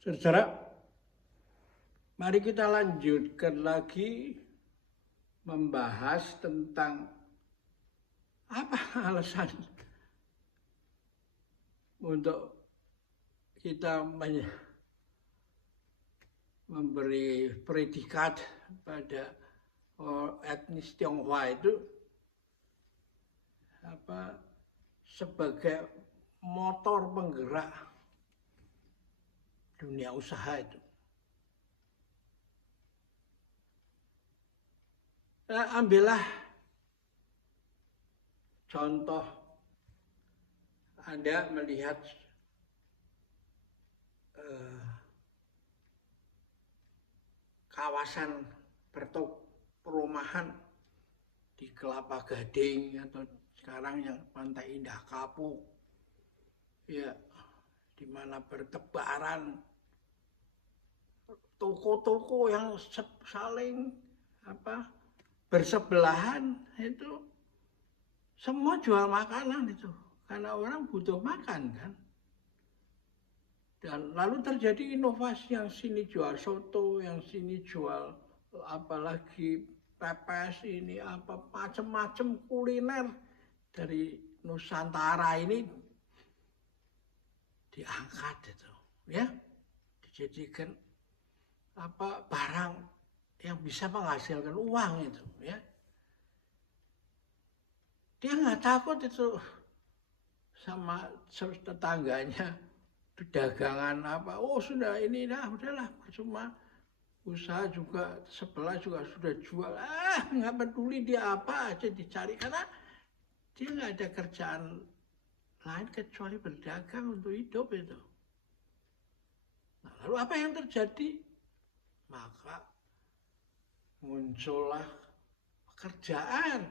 Saudara, mari kita lanjutkan lagi membahas tentang apa alasan untuk kita memberi predikat pada etnis Tionghoa itu sebagai motor penggerak dunia usaha itu. Nah, ambillah contoh Anda melihat kawasan perumahan di Kelapa Gading atau sekarang yang Pantai Indah Kapuk, ya, di mana bertebaran toko-toko yang saling bersebelahan, itu semua jual makanan itu karena orang butuh makan kan. Dan lalu terjadi inovasi, yang sini jual soto, yang sini jual apalagi pepes, ini apa macam-macam kuliner dari Nusantara ini diangkat itu, ya, dijadikan barang yang bisa menghasilkan uang itu, ya. Dia nggak takut itu sama tetangganya dagangan sudah ini udahlah cuma usaha juga sebelah juga sudah jual, nggak peduli dia apa aja dicari karena dia nggak ada kerjaan lain kecuali berdagang untuk hidup itu. Nah, lalu apa yang terjadi? Maka muncullah pekerjaan,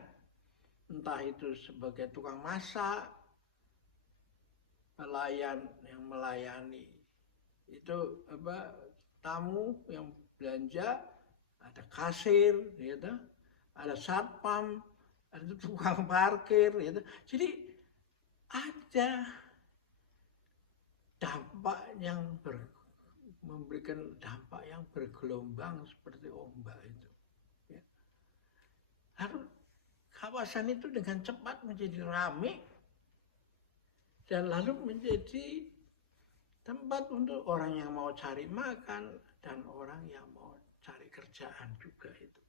entah itu sebagai tukang masak, pelayan yang melayani itu tamu yang belanja, ada kasir, gitu, ada satpam, ada tukang parkir, gitu. Jadi ada dampak yang memberikan dampak yang bergelombang seperti ombak itu. Ya. Lalu kawasan itu dengan cepat menjadi ramai dan lalu menjadi tempat untuk orang yang mau cari makan dan orang yang mau cari kerjaan juga itu.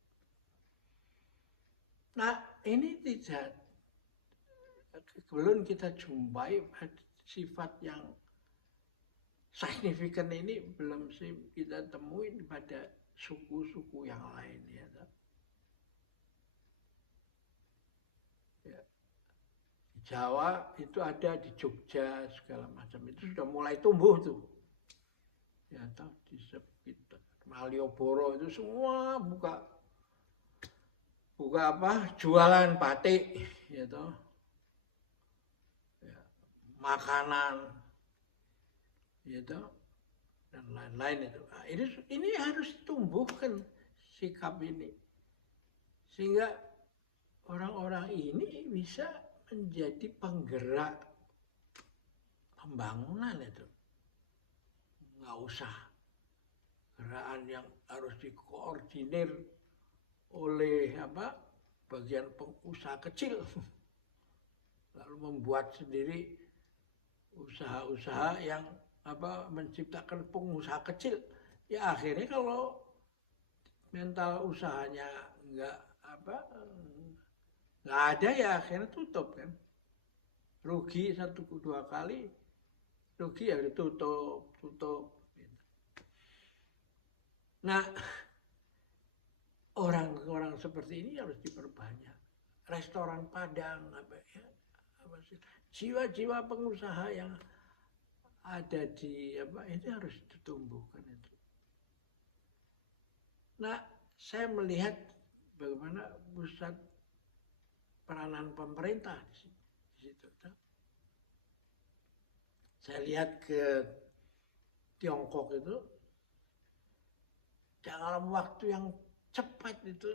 Nah, ini tidak, belum kita jumpai sifat yang signifikan ini belum sih kita temuin pada suku-suku yang lain, ya. Jawa itu ada, di Jogja segala macam itu sudah mulai tumbuh tuh, ya, di sekitar Malioboro itu semua buka jualan batik, ya, ya, makanan, ya, dan lain-lain itu. Nah, ini harus tumbuhkan sikap ini sehingga orang-orang ini bisa menjadi penggerak pembangunan itu. Nggak usah gerakan yang harus dikoordinir oleh bagian pengusaha kecil, lalu membuat sendiri usaha-usaha yang menciptakan pengusaha kecil. Ya akhirnya kalau mental usahanya nggak ada, ya akhirnya tutup kan. Rugi 1-2 kali, rugi ya tutup. Nah, orang-orang seperti ini harus diperbanyak. Restoran Padang, jiwa-jiwa pengusaha yang ada di ini harus ditumbuhkan itu. Nah, saya melihat bagaimana pusat peranan pemerintah di situ. Saya lihat ke Tiongkok itu dalam waktu yang cepat itu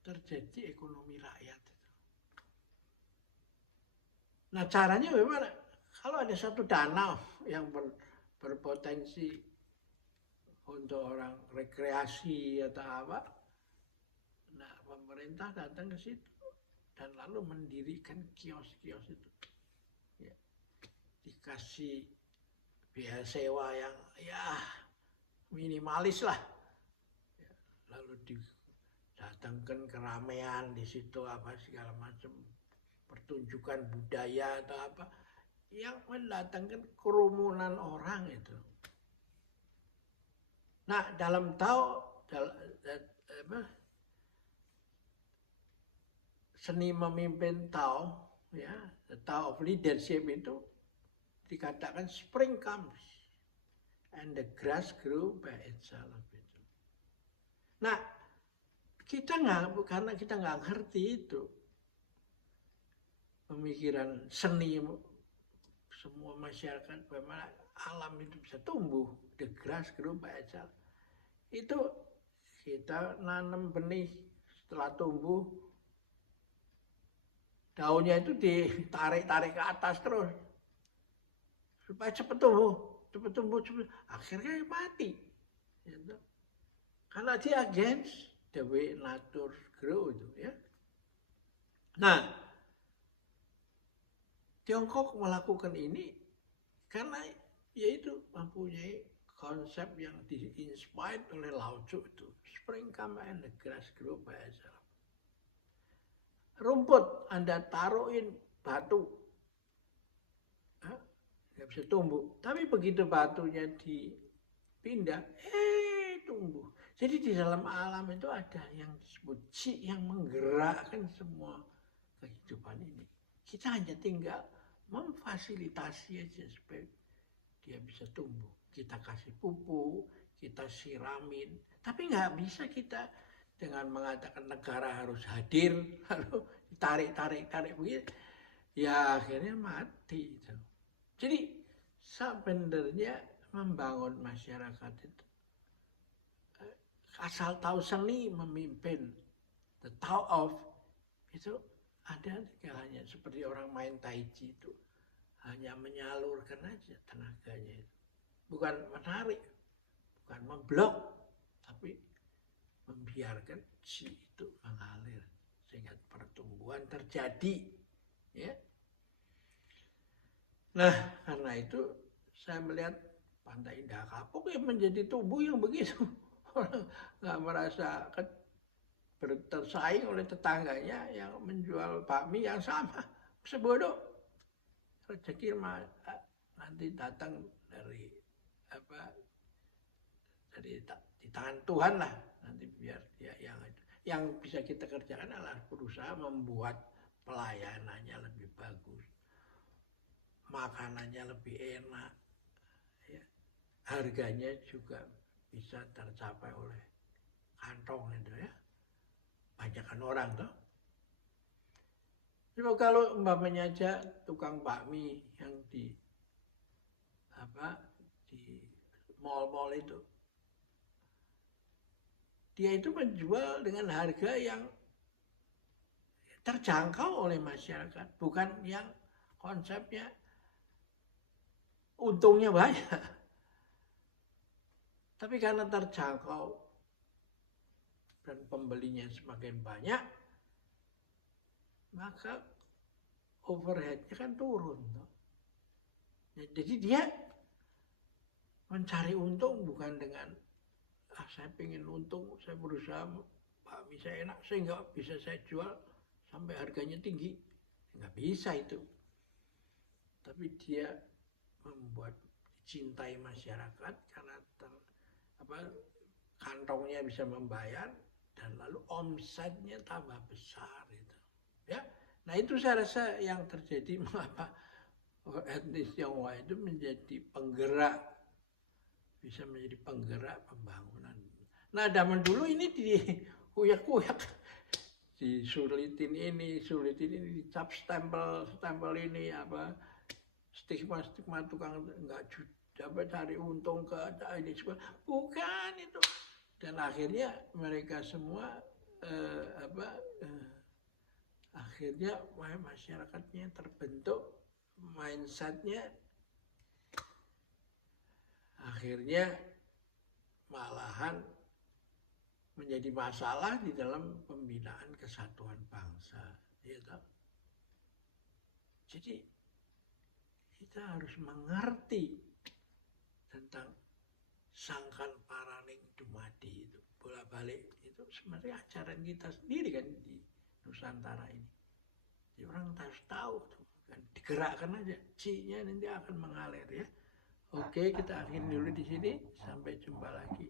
terjadi ekonomi rakyat itu. Nah, caranya bagaimana? Kalau ada satu danau yang berpotensi untuk orang rekreasi atau apa. Nah, pemerintah datang ke situ dan lalu mendirikan kios-kios itu. Ya, dikasih biaya sewa yang ya minimalis lah. Ya, lalu didatangkan keramaian di situ apa segala macam pertunjukan budaya atau apa yang mendatangkan kerumunan orang itu. Nah, dalam seni memimpin Tao, ya, the Tao of leadership itu dikatakan spring comes and the grass grew by itself itu. Nah, karena kita nggak ngerti itu pemikiran seni semua masyarakat bagaimana alam itu bisa tumbuh, the grass grew by itself. Itu kita nanam benih setelah tumbuh daunnya itu ditarik-tarik ke atas terus supaya cepat tumbuh, akhirnya mati. Gitu. Karena dia against the way nature grow itu ya. Nah, Tiongkok melakukan ini karena yaitu mempunyai konsep yang di-inspired oleh Lao Tzu itu. Spring come and the grass grow by itself. Rumput Anda taruhin batu, nggak bisa tumbuh. Tapi begitu batunya dipindah, tumbuh. Jadi di dalam alam itu ada yang disebut qi yang menggerakkan semua kehidupan ini. Kita hanya tinggal memfasilitasi aja supaya dia bisa tumbuh. Kita kasih pupuk, kita siramin. Tapi nggak bisa kita dengan mengatakan negara harus hadir, lalu tarik begitu, ya akhirnya mati. Jadi sebenarnya membangun masyarakat itu asal tahu seni memimpin, the Tao of itu ada hanya seperti orang main tai chi itu hanya menyalurkan aja tenaganya itu, bukan menarik, bukan memblok, tapi membiarkan qi itu mengalir sehingga pertumbuhan terjadi, ya. Nah, karena itu saya melihat Pantai Indah Kapuk ya menjadi tubuh yang begitu. Orang nggak merasa bersaing oleh tetangganya yang menjual bakmi yang sama. Sebodoh. Rezeki nanti datang dari dari di tangan Tuhan lah. Nanti biar dia yang bisa kita kerjakan adalah berusaha membuat pelayanannya lebih bagus, makanannya lebih enak, ya. Harganya juga bisa tercapai oleh kantong itu ya, banyakkan orang tuh. Coba kalau umpamanya aja tukang bakmi yang di mall-mall itu, dia itu menjual dengan harga yang terjangkau oleh masyarakat, bukan yang konsepnya untungnya banyak. Tapi karena terjangkau dan pembelinya semakin banyak, maka overhead-nya kan turun. Jadi dia mencari untung bukan dengan saya pengen untung, saya berusaha bakmi saya enak sehingga bisa saya jual sampai harganya tinggi. Nggak bisa itu. Tapi dia membuat dicintai masyarakat karena kantongnya bisa membayar dan lalu omsetnya tambah besar itu. Ya. Nah, itu saya rasa yang terjadi mengapa etnis Tionghoa itu menjadi penggerak, bisa menjadi penggerak pembangunan. Nah, zaman dulu ini diuyak-uyak, disulitin ini, dicap stempel ini stigma tukang nggak cari untung ke ini semua, bukan itu. Dan akhirnya mereka semua akhirnya masyarakatnya terbentuk mindsetnya akhirnya malahan menjadi masalah di dalam pembinaan kesatuan bangsa. Gitu. Jadi kita harus mengerti tentang sangkan paraning dumadi itu, bola-balik itu sebenarnya ajaran kita sendiri kan di Nusantara ini. Jadi orang harus tahu tuh, kan digerakkan aja, C-nya nanti akan mengalir ya. Oke, kita akhiri dulu di sini, sampai jumpa lagi.